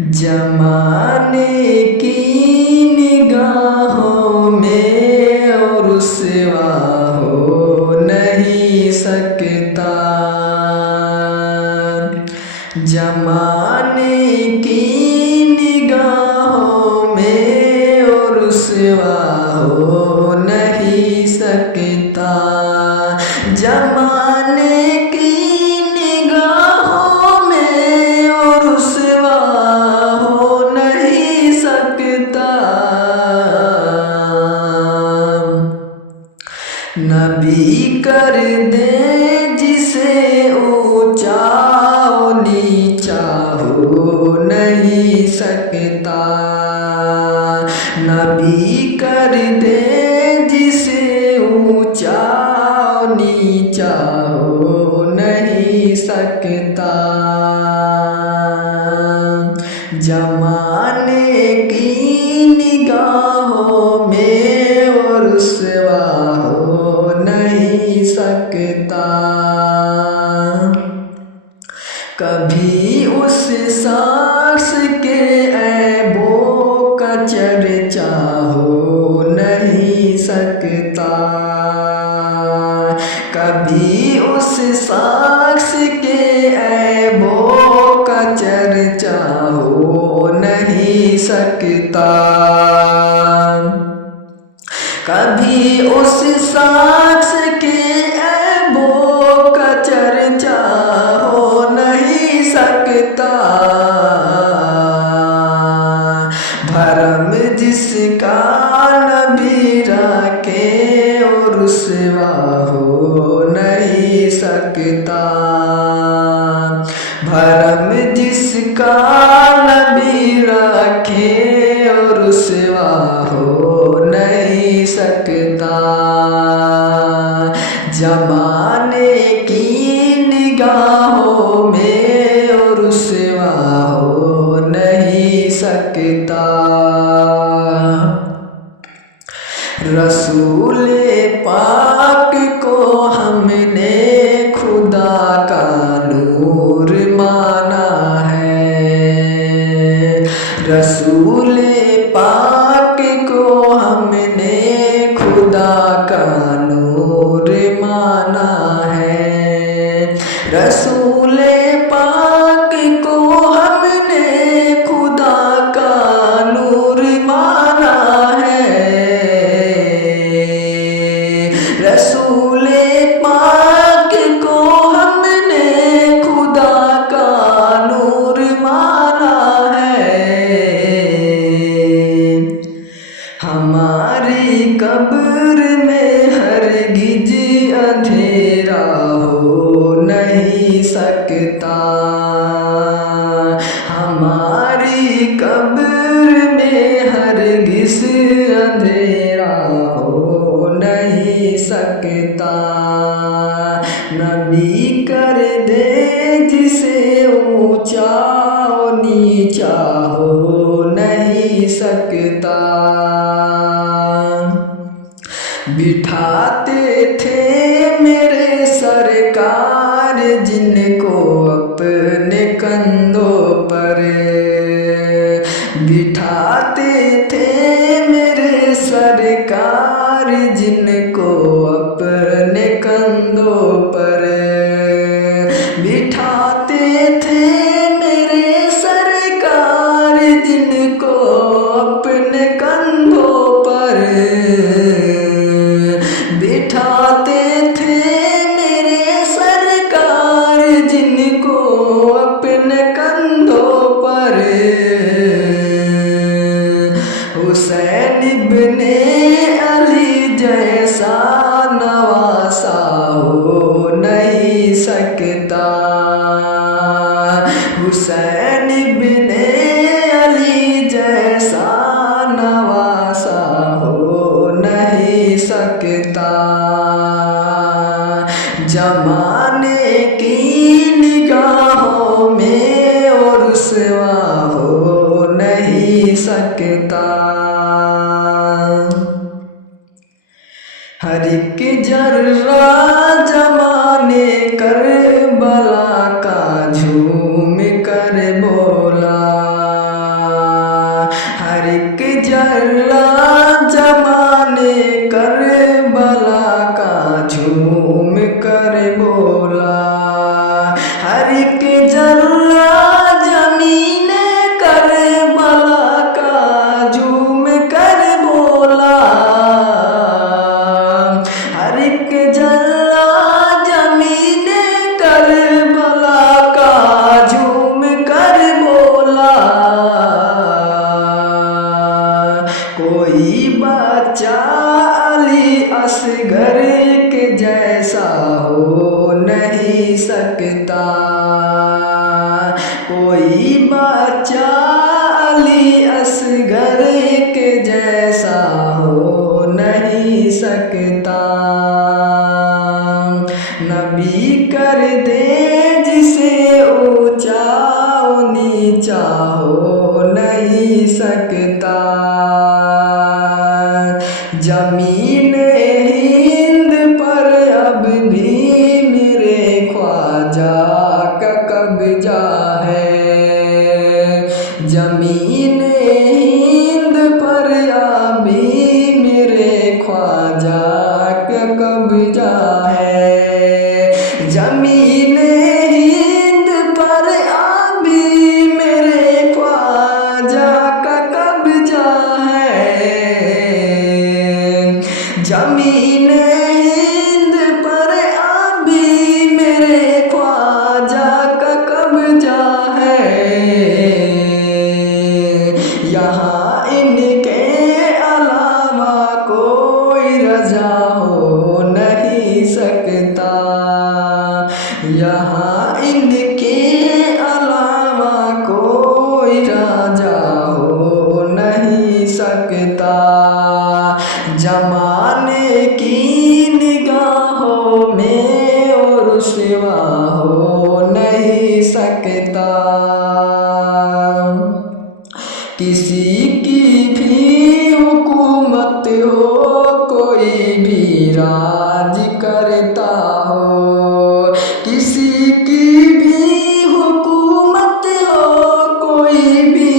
जमाने की निगाहों में और रुसवा हो नहीं सकता। जमाने की निगाहों में और रुसवा हो नहीं सकता। जमाने की निगाहों में और रुसवा हो नहीं सकता। नबी कर दे जिसे ऊंचा नीचा हो नहीं सकता। नबी कर दे जिसे ऊंचा नीचा हो नहीं सकता। जमाने की निगाहों में और रुसवा हो नहीं सकता। कभी उस शख्स के ऐबों का चर्चा हो नहीं सकता। कभी उस शख्स के ऐबों का चर्चा हो नहीं सकता। कभी उस शख्स के ऐबों का चर्चा हो नहीं सकता। भरम जिसका नबी रखे और रुसवा हो नहीं सकता। भरम जिसका नबी रखे और रुसवा हो नहीं सकता। जमाने की निगाहों में और रुसवा हो नहीं सकता। रसूले पाक को हमने खुदा का नूर माना है। रसूले पाक को हमने खुदा का नूर माना है। रसूले पाक को हमने खुदा का नूर माना है। रसूले पाक को हमने खुदा का नूर माना है। हमारी कब्र में हरगिज अंधेरा हो नहीं सकता। हमारी कब्र में हरगिज अंधेरा हो नहीं सकता। नबी कर दे जिसे ऊंचा नीचा हो नहीं सकता। बिठाते थे मेरे सरकार जिनको अपने कंधों पर। बिठाते थे मेरे सरकार जिनको अपने कंधों पर। बिठाते थे मेरे सरकार जिनको अपने कंधों पर। बिठाते थे मेरे सरकार जिनको अपने कंधों पर। हुसैन इब्ने अली जैसा नवासा हो नहीं सकता। हुसैन इब्ने अली जैसा नवासा हो नहीं सकता। जमाने की निगाहों में और रुसवा हो नहीं सकता। हर एक जर्रा जमाने करबला का झूम कर बोला। जर्रा जमाने करबला का झूम कर बोला। हर एक जर्रा जमीन करबला का झूम कर बोला। हर एक जर्रा जमीन करबला का झूम कर बोला। कोई बच्चा अली असगर के जैसा हो नहीं सकता। कोई बच्चा अली असगर के जैसा हो नहीं सकता। नबी कर दे जिसे ऊंचा नीचा हो नहीं सकता। जमीन हिंद पर अब भी मेरे ख्वाजा का कब्जा है। जमीन हिंद पर अभी मेरे ख्वाजा का कब्जा है। जमीन हिंद पर अभी मेरे ख्वाजा का कब्जा है। जमीन हिंद पर अभी मेरे ख्वाजा का कब्जा है। यहाँ इनके अलावा कोई रजा हो नहीं सकता। यहाँ इनके अलावा कोई राजा हो नहीं सकता। जमाने की निगाहों में और सिवा हो नहीं सकता। किसी की भी हुकूमत हो कोई भी राज करता हो। किसी की भी हुकूमत हो कोई भी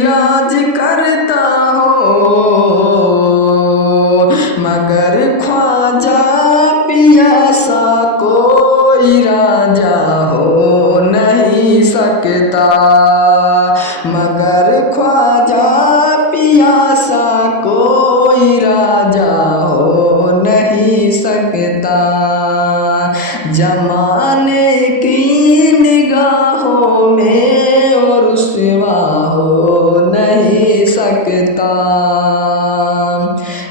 राज करता हो। मगर ख्वाजा पियासा कोई राजा हो नहीं सकता। मगर ख्वाजा पियासा कोई राजा हो नहीं सकता। जमाने की निगाहों में और सिवा हो नहीं सकता।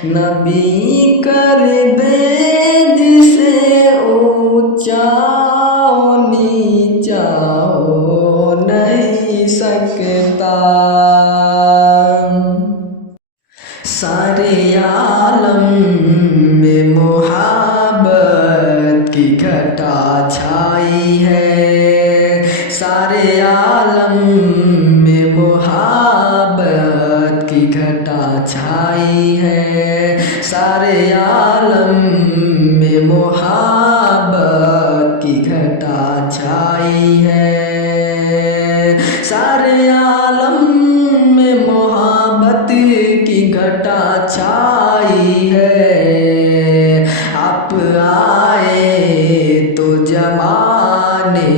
नबी कर दे जिसे ऊंचा नीचा हो नहीं सकता। सारे आलम में मोहब्बत की घटा छाई है। सारे आलम में मोहब्बत की घटा छाई है। सारे आलम में मोहब्बत की घटा छाई है। सारे आलम में मोहब्बत की घटा छाई है। आप आए तो जमाने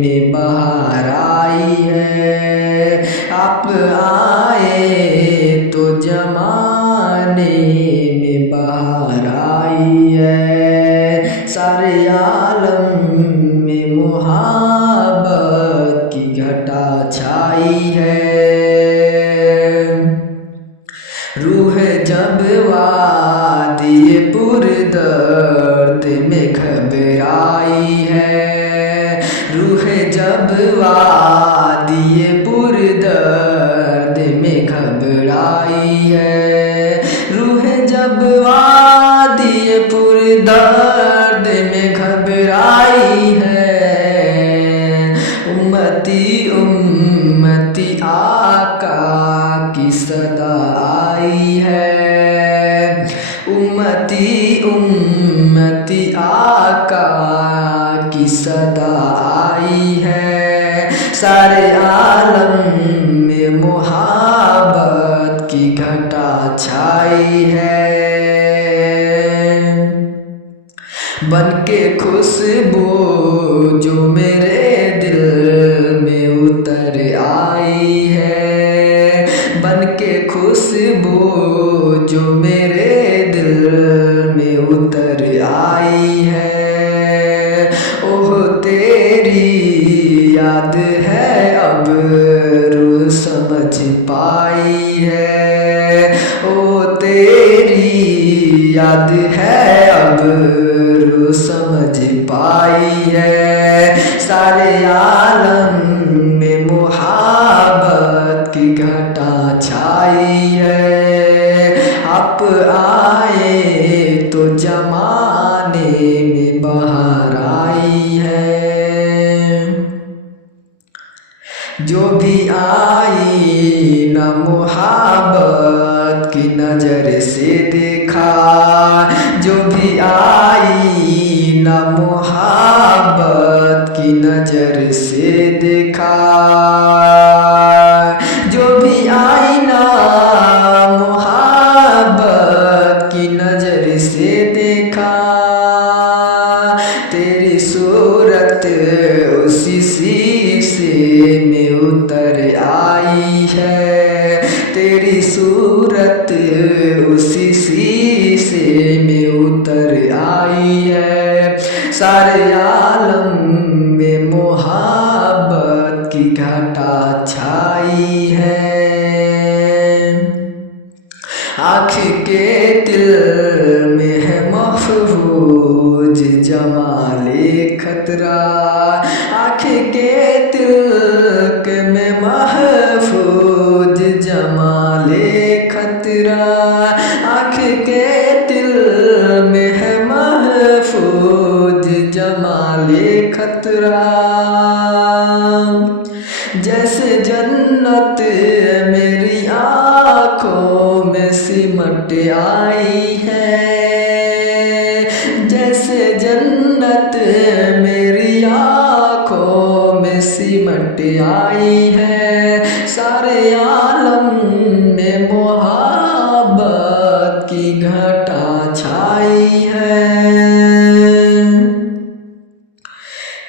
में बहार आई है। आप आए तो जमाने में बहार आई है। सारे आलम में मोहब्बत की घटा छाई है। रूह जब वादी पुरदर्द में घबराई है। रूह जब वादी पुरदर्द में घबराई है। रूह जब वादी पुरदर्द में घबराई है। उम्मती उम्मती आका की सदा आई है। उम्मती उम्मती आका की सदा आई है। सारे आलम में मोहब्बत की घटा आई है, बन के खुशबू जो मेरे दिल में उतर आई है। ओह तेरी याद है अब रूह समझ पाई है, ओ तेरी याद है अब रूह समझ पाई है। सारे आलम में मुहब्बत की घटा छाई है, आप आए तो जमाने में बहार आई है। जो भी आई न मुहब्बत की नजर से देखा, जो भी आई न मुहब्बत की नजर से देखा, जो भी आई ना मुहब्बत की नजर से देखा। तेरी सूरत उसी शीशे में उतर आई है, तेरी सूरत उसी शीशे में उतर आई है। सारे आलम में मुहब्बत की घटा छाई है। आँख के दिल में है महफूज जमाले खतरा, आँख के दिल में महफूज जमाले खतरा, आँख के दिल में है महफूज जमाले खतरा। जैसे जन्नत मेरी आँखों में सिमट आई है, जैसे जन्नत मेरी आँखों में सिमट आई है। सारे आलम में मुहब्बत की घटा छाई है।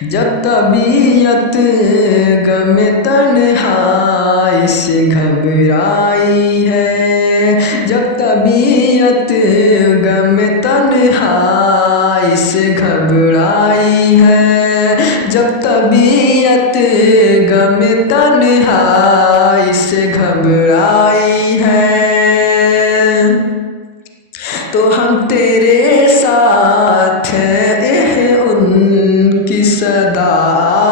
जब तबीयत गम तन्हाई से घबराई है, जब तबीयत गम तन्हाई से घबराई है, जब तबीयत गम तन्हाई से घबराई है, तो हम तेरे साथ हैं उनकी सदा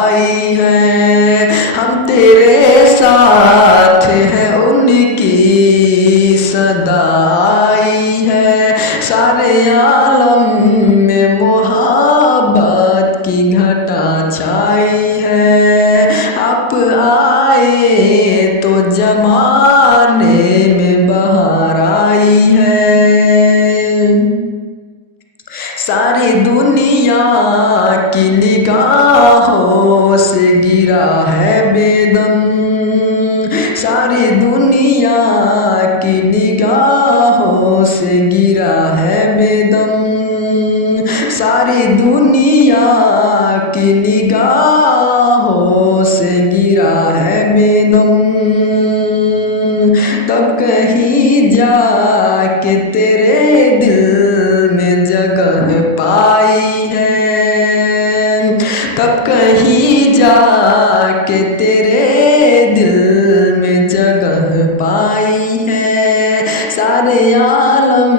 आई है, हम तेरे साथ हैं उनकी सदा आई है। सारे आलम में मुहब्बत की घटा छाई है, आप आए तो जमाने में बहार आई है। सारी दुनिया की निगाहों से गिरा है बेदम, सारी दुनिया की निगाहों से गिरा है बेदम, सारी दुनिया की निगाहों से गिरा है बेदम। तब कहीं जाके तेरे दिल में जगह पाई है, तब कहीं जाके तेरे दिल में जगह पाई है। सारे आलम